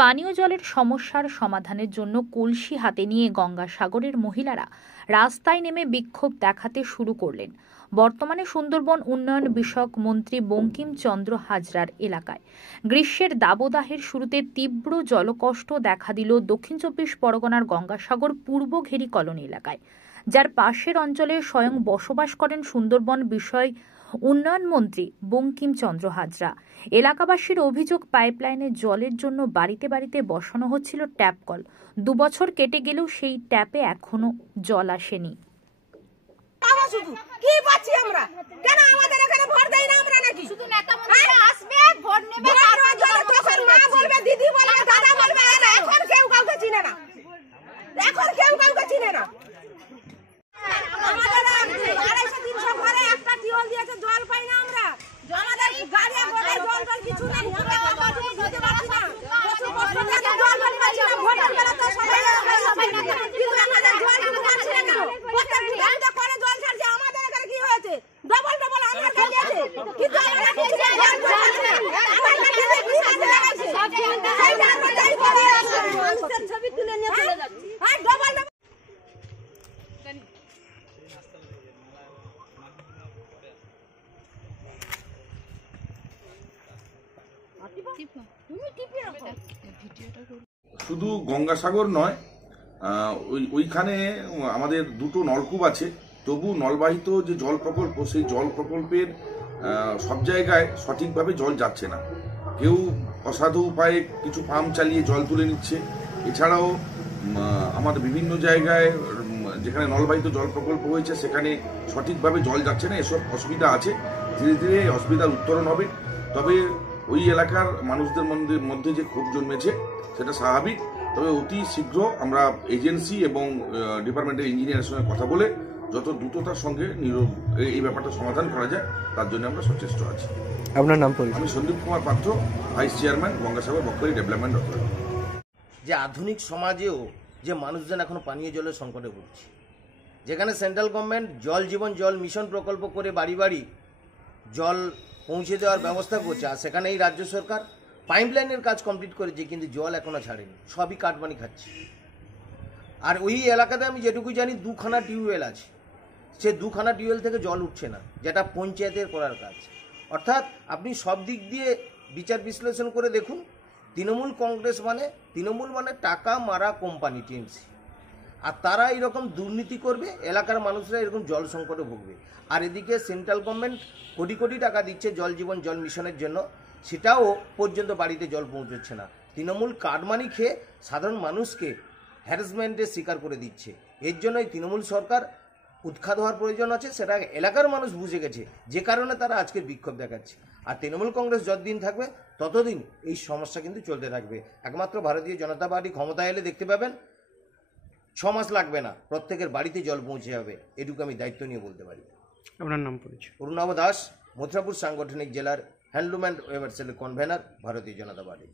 পানীয় জলের সমস্যার সমাধানের জন্য কলসি হাতে নিয়ে গঙ্গাসাগরের মহিলারা রাস্তায় নেমে বিক্ষোভ দেখাতে শুরু করলেন বর্তমানে সুন্দরবন উন্নয়ন বিষয়ক মন্ত্রী বঙ্কিমচন্দ্র হাজরার এলাকায়। গ্রীষ্মের দাবদাহের শুরুতে তীব্র জলকষ্ট দেখা দিল দক্ষিণ চব্বিশ পরগনার গঙ্গাসাগর পূর্ব ঘেরি কলোনি এলাকায়, যার পাশের অঞ্চলে স্বয়ং বসবাস করেন সুন্দরবন বিষয় উন্নয়ন মন্ত্রী বঙ্কিমচন্দ্র হাজরা। এলাকাবাসীর অভিযোগ, পাইপলাইনের জলের জন্য বাড়িতে বাড়িতে বসানো হচ্ছিল ট্যাপ কল। 2 বছর কেটে গেলেও সেই ট্যাপে এখনো জল আসেনি। কি পাচ্ছি আমরা? কেন আমাদের এখানে ভোট দেয় না আমরা নাকি? শুধু নেতা মন্ত্রীরা আসবে, ভোট নেবে, তারপর তখন মা বলবে, দিদি বলবে, দাদা বলবে, এখন কেউ কাউকে চিনে না। এখন কেউ কাউকে চিনে না। আমাদের 250-300 ঘরে একটা টিউবওয়েল দিয়েছে, জল পাই না আমরা। আমাদের গাড়ি ঘোড়া জল কিছু নেই, আমরা কাউকে দিতে পারছি না। কত কষ্ট করে জল পাচ্ছি না, ভোটের বেলা তো সবাই কিন্তু আমাদের জল কিন্তু পাচ্ছি না কেন? প্রত্যেক দিন করে জল ছাড়ছে। আমাদের এখানে কি হয়েছে? ডবল ডবল আমরা দিয়েছে, কিন্তু আমরা কিছু জল পাচ্ছি না। আমাদের কাছে বিশ্বাস লাগাচ্ছে, সেই জায়গাটাই করে মানুষের ছবি তুলে নিয়ে চলে যাচ্ছে। আর ডবল ডবল শুধু গঙ্গাসাগর নয়, ওইখানে আমাদের 2টো নলকূপ আছে, তবু নলবাহিত যে জল প্রকল্প, সেই জল প্রকল্পের সব জায়গায় সঠিকভাবে জল যাচ্ছে না। কেউ অসাধু উপায়ে কিছু পাম্প চালিয়ে জল তুলে নিচ্ছে। এছাড়াও আমাদের বিভিন্ন জায়গায় যেখানে নলবাহিত জল প্রকল্প হয়েছে সেখানে সঠিকভাবে জল যাচ্ছে না। এসব অসুবিধা আছে, ধীরে ধীরে অসুবিধার উত্তরণ হবে। তবে ওই এলাকার মানুষদের মধ্যে যে ক্ষোভ জন্মেছে সেটা স্বাভাবিক। তবে অতি শীঘ্র আমরা এজেন্সি এবং ডিপার্টমেন্টের ইঞ্জিনিয়ারের সঙ্গে কথা বলে যত দ্রুততার সঙ্গে এই ব্যাপারটা সমাধান করা যায় তার জন্য আমরা সচেষ্ট আছি। আপনার নাম? আমি সন্দীপ কুমার পাত্র, vice chairman, Gangasagar Bakkhali development authority. যে আধুনিক সমাজেও যে মানুষজন এখন পানীয় জলের সংকটে ভুগছে, যেখানে সেন্ট্রাল গভর্নমেন্ট জল জীবন জল মিশন প্রকল্প করে বাড়ি বাড়ি জল পৌঁছে দেওয়ার ব্যবস্থা করছে, আর সেখানে এই রাজ্য সরকার পাইপলাইনের কাজ কমপ্লিট করেছে, কিন্তু জল এখনো ছাড়েনি, সবই কাটমানি খাচ্ছে। আর ওই এলাকাতে আমি যেটুকু জানি 2খানা টিউবওয়েল আছে, সে 2খানা টিউবওয়েল থেকে জল উঠছে না, যেটা পঞ্চায়েতের করার কাজ। অর্থাৎ আপনি সব দিক দিয়ে বিচার বিশ্লেষণ করে দেখুন, তৃণমূল কংগ্রেস তৃণমূল মানে টাকা মারা কোম্পানি টিএমসি, আর তারা এরকম দুর্নীতি করবে, এলাকার মানুষরা এরকম জল সংকটে ভুগবে। আর এদিকে সেন্ট্রাল গভর্নমেন্ট কোটি কোটি টাকা দিচ্ছে জল জীবন জল মিশনের জন্য, সেটাও পর্যন্ত বাড়িতে জল পৌঁছচ্ছে না। তৃণমূল কাটমানি খেয়ে সাধারণ মানুষকে হ্যারাসমেন্টের শিকার করে দিচ্ছে। এর জন্যই তৃণমূল সরকার উৎখাত হওয়ার প্রয়োজন আছে, সেটা এলাকার মানুষ বুঝে গেছে, যে কারণে তারা আজকের বিক্ষোভ দেখাচ্ছে। আর তৃণমূল কংগ্রেস যতদিন থাকবে ততদিন এই সমস্যা কিন্তু চলতে থাকবে। একমাত্র ভারতীয় জনতা পার্টি ক্ষমতায় এলে দেখতে পাবেন 6 মাস লাগবে না, প্রত্যেকের বাড়িতে জল পৌঁছে যাবে। এটুকু আমি দায়িত্ব নিয়ে বলতে পারি। আপনার নাম? পরিচয়? অরুণাভ দাস, মথুরাপুর সাংগঠনিক জেলার হ্যান্ডলুম অ্যান্ড ওয়েভার সেলের কনভেনার, ভারতীয় জনতা পার্টি।